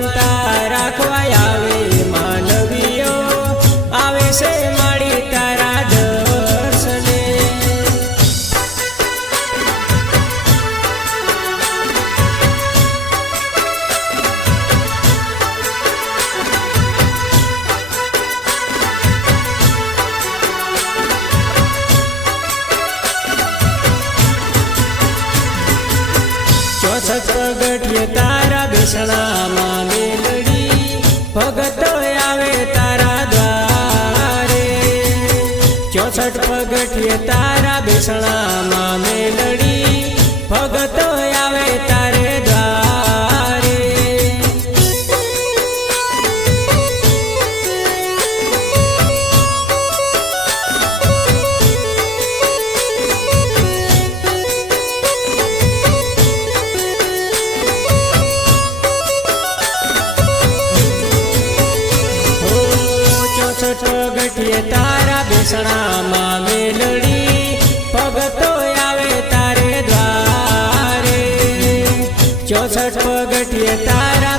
માનતા રાખવા આવે માનવીઓ આવે છે માડી તારા દર્શને ચોસઠ પગથિયે તારા બેસણામાં મેલડી ભગતો આવે તારા દ્વારે 64 પગથિયે તારા બેસણામાં મેલડી ભગતો આવે તારે દ્વારે પગથિયે તારા બેસણામાં મેલડી ભગતો આવે તારે દ્વારે 64 પગથિયે તારા